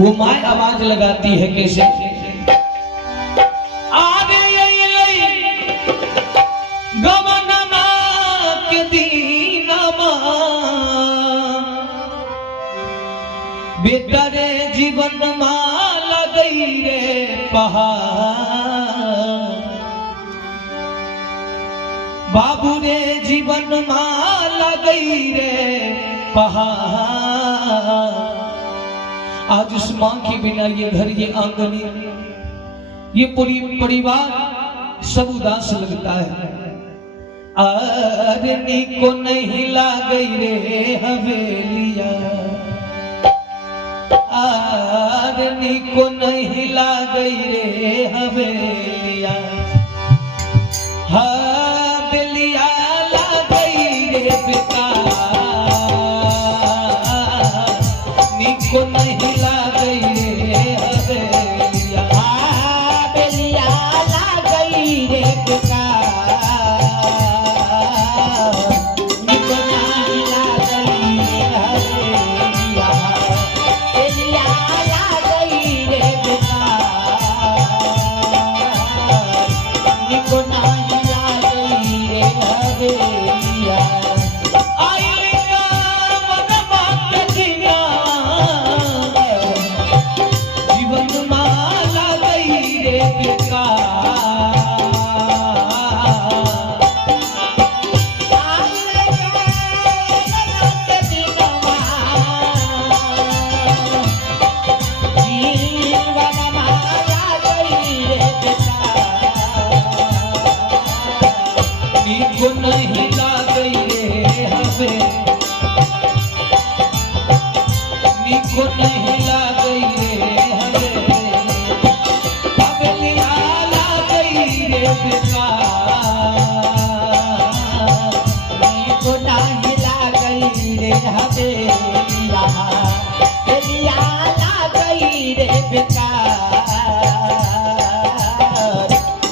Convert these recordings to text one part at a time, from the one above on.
वो माँ आवाज लगाती है कैसे? बेटा रे जीवन माला गई रे पहाड़, बाबू रे जीवन माला गई रे पहाड़। आज उस माँ के बिना ये घर, ये आंगन, ये पूरी परिवार सब उदास लगता है। अरनी को नहीं ला गई रे हवेलिया, आदमी को नहीं ला गई रे हवेलिया, हवेलिया ला गई रे बेकार, को नहीं ला गई रे हवेलिया, हवेलिया ला गई रे बेकार। नहीं ला गई रे हवे, निको नहीं ला गई रे हवे, हवेलिया ला गई रे बेकार, निको नहीं ला गई रे हवेलिया, हवेलिया ला गई रे बेकार,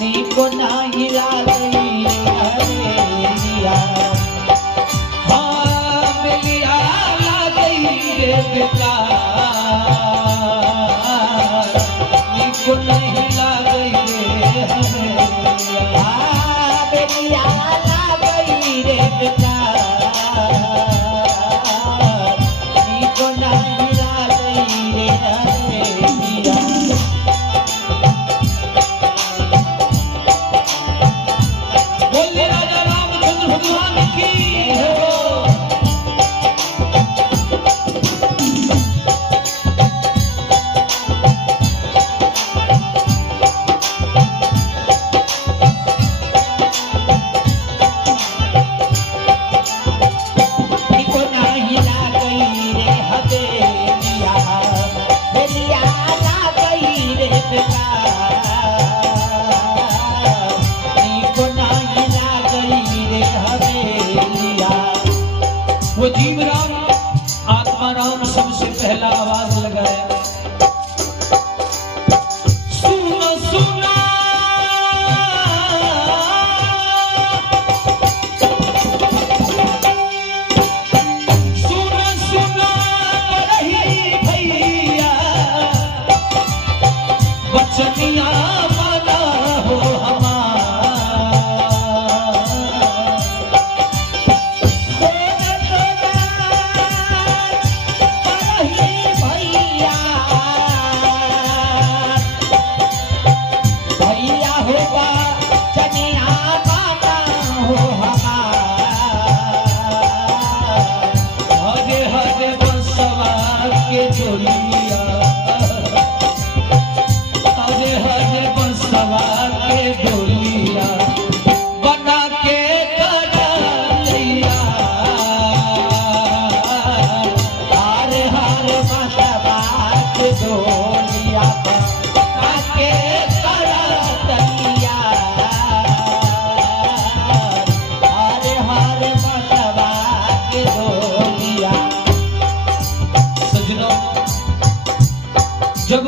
निको नहीं ला गई निको नहीं ला गई रे हवेलिया, हवेलिया ला गई रे बेकार, निको नहीं ला गई रे हवेलिया। बोले राजा रामचंद्र भगवान की वो जीव राम आत्मा राम सबसे पहला आवाज लगाया, सुनो सुना सुना सुना रही भैया, बचनिया माना हो हमारा, जब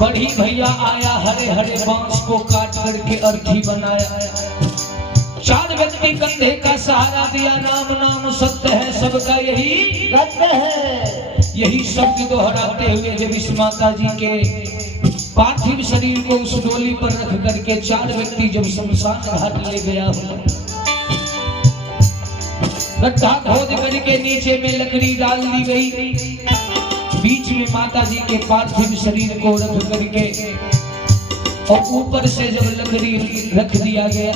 बढ़ी भैया आया, हरे हरे बांस को काट करके अर्थी बनाया, चार व्यक्ति कंधे का सहारा दिया, नाम नाम सत्य है सबका यही सत्य है। यही शब्द दोहराते हुए जब इस माता जी के पार्थिव शरीर को उस डोली पर रख करके 4 व्यक्ति जब शमशान घाट ले गया हो, गड्ढा खोद करके नीचे में लकड़ी डाल दी गई, बीच में माता जी के पार्थिव शरीर को रख करके और ऊपर से जब लकड़ी रख दिया गया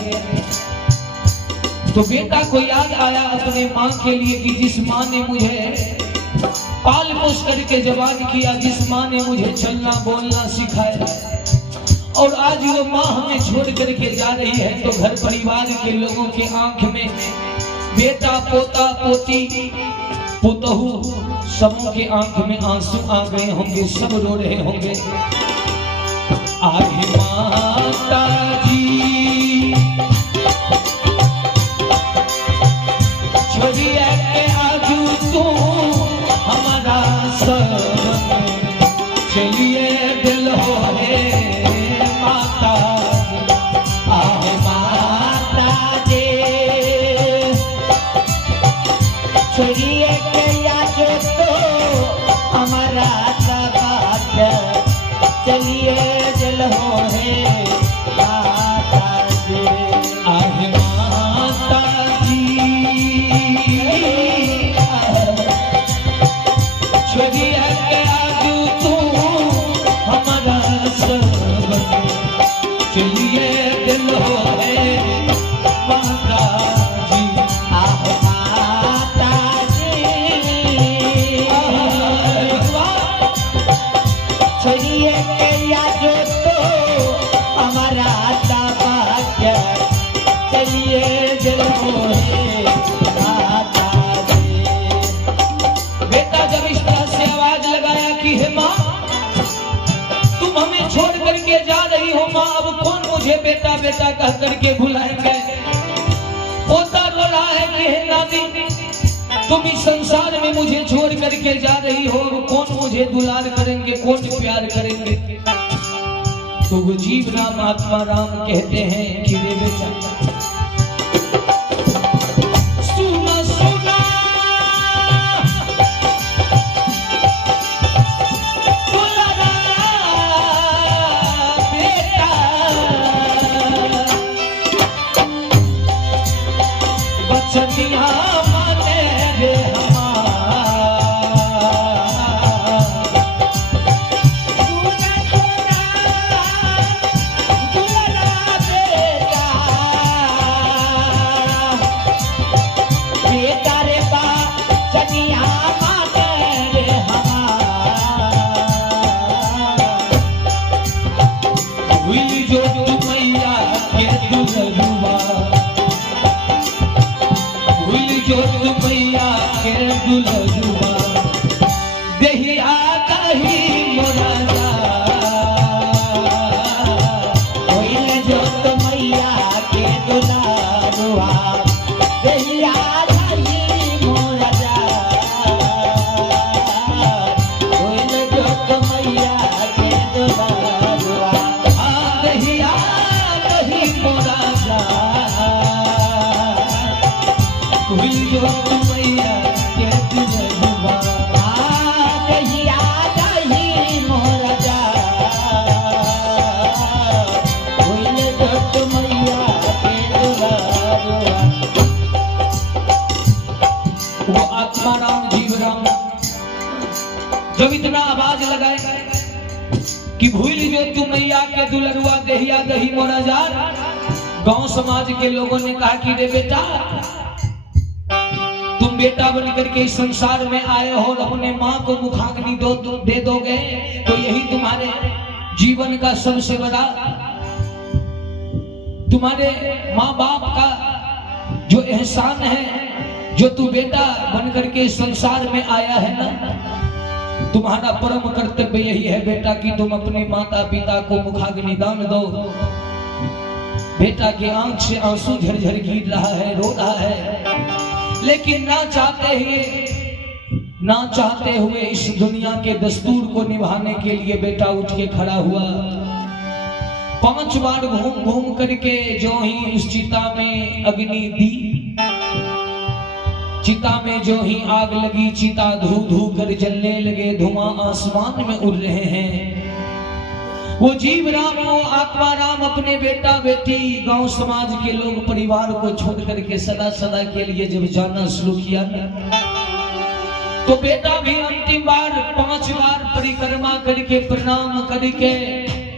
तो बेटा को याद आया अपने माँ के लिए कि जिस माँ ने मुझे पाल पोस करके जवान किया, जिस माँ ने मुझे चलना बोलना सिखाया, और आज वो माँ हमें छोड़ करके जा रही है, तो घर परिवार के लोगों के आंख में बेटा पोता पोती पुतहू सबों के आंख में आंसू आ गए होंगे, सब रो रहे होंगे। आगे माता जी छोड़िए के आजू तू हमारा सब चलिए दिल हो रे माता, आगे माता जी छोड़िए के आजू तू हमारा सब चलिए दिल हो रे माता जी, आगे माता जी छोड़िए के आजू तू हमारा सब चलिए दिल हो रे माता जी, आगे माता जी छोड़िए के आजू तू हमारा भाग्य चलिए दिल हो रे माता जी। बेटा जब इस तरह से आवाज लगाया कि हे माँ तुम हमें छोड़ करके जा रही हो माँ, अब कौन मुझे बेटा बेटा कह करके बुलाएंगे। पोता रो रहा है कि हे नानी तुम इस संसार में मुझे छोड़ करके जा रही हो, कौन मुझे दुलार करेंगे, कौन प्यार करेंगे। तो वो जीव राम आत्मा राम कहते हैं कि रे बेटा सुना सुना दुलारा बेटा बचनिया माने रे दुलरुआ देहिया कही मोरा होइल जो तो मैया के दुलरुआ देहिया कही मोरा होइल जो तो मैया के दुलरुआ देहिया कही मोरा होइल जो तो मैया जब इतना आवाज लगाए कि भूल जो तू मैया के दुलरुआ दहिया दही मोरा जा, गांव समाज के लोगों ने कहा कि रे बेटा तुम बेटा बनकर के इस संसार में आए हो और अपने माँ को मुखाग्नि दे दोगे तो यही तुम्हारे जीवन का सबसे बड़ा तुम्हारे माँ बाप का जो एहसान है, जो तू बेटा बनकर के संसार में आया है ना, तुम्हारा परम कर्तव्य यही है बेटा कि तुम अपने माता पिता को मुखाग्नि दान दो। बेटा के आंख से आंसू झरझर गिर रहा है, रो रहा है, लेकिन ना चाहते हुए इस दुनिया के दस्तूर को निभाने के लिए बेटा उठ के खड़ा हुआ। 5 बार घूम घूम करके जो ही उस चिता में अग्नि दी, चिता में जो ही आग लगी, चिता धू धू कर जलने लगे, धुआं आसमान में उड़ रहे हैं। वो जीव राम, वो आत्मा राम अपने बेटा बेटी गांव समाज के लोग परिवार को छोड़ करके सदा सदा के लिए जब जाना शुरू किया तो बेटा भी अंतिम बार 5 बार परिक्रमा करके प्रणाम करके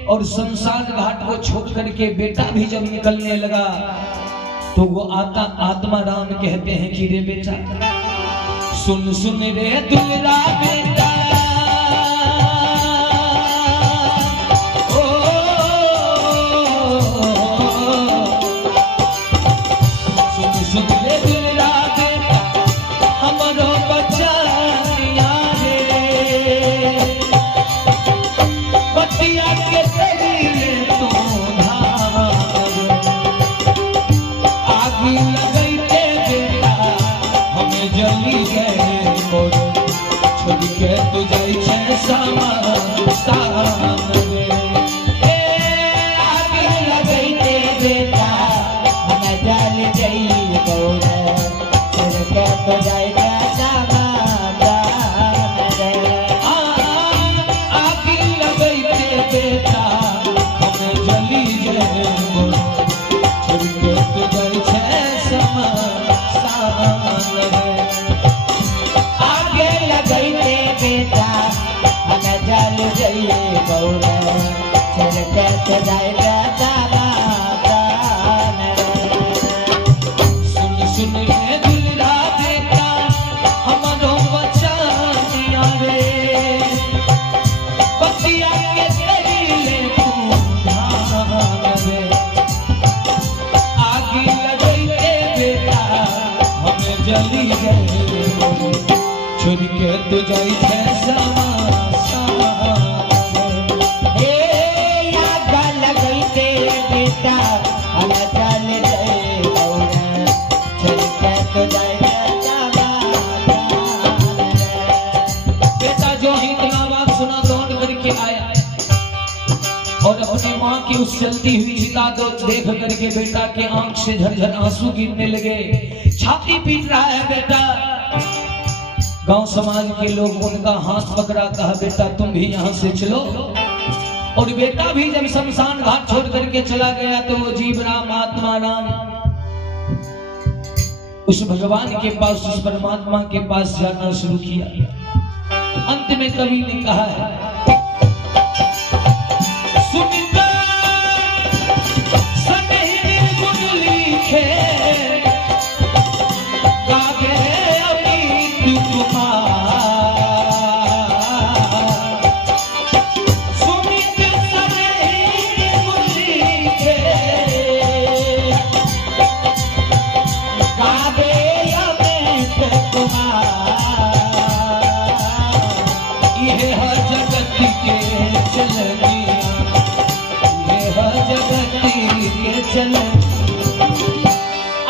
और शमशान घाट को छोड़ करके बेटा भी जब निकलने लगा तो वो आत्मा राम कहते हैं कि रे बेटा सुन सुन रे दुलरा बेटा, सुन सुन रे दुलरा बेटा हमारो बच्चा रे, बतिया के शरीर तो जली गए मोर छोड़ के तू जाई छे सामान रे, आग लगैते बेटा हम जल गई मोर छोड़ के तू जाई छे सामान रे, आग लगैते बेटा हम जली गए मोर छोड़ के तू जाई छे सामान रे, बेटा हम जल जाइए गौरा चलते तो जाएगा सुन सुन रे दुलरा बेटा हमारो बचानिया रे, बतिया के तरीले तू धान रे, आग लगैते बेटा हम जली गए छोड़ के तू जाई छे बेटा हम चल जाए गौरा छोड़ के तू जाई बेटा जो ही इतना बात सुना दौड़ करके आया और अपनी माँ की उस चलती हुई चिता को देख करके बेटा के आंख से झरझर आंसू गिरने लगे, छाती पीट रहा है बेटा। गांव समाज के लोग उनका हाथ पकड़ा, कहा बेटा तुम भी यहाँ से चलो। और बेटा भी जब शमशान घाट छोड़ करके चला गया तो वो जीव राम आत्मा राम उस भगवान के पास, उस परमात्मा के पास जाना शुरू किया। अंत में कवि ने कहा है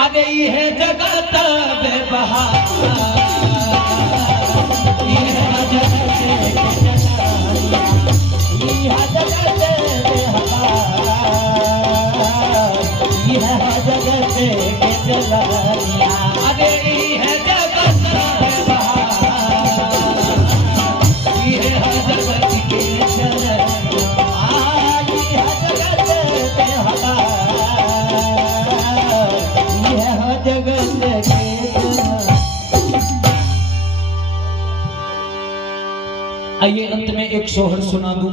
अरे ये जगत बेबहार, ये जगत अरे ये जगत आइए अंत में एक सोहर सुना दूं।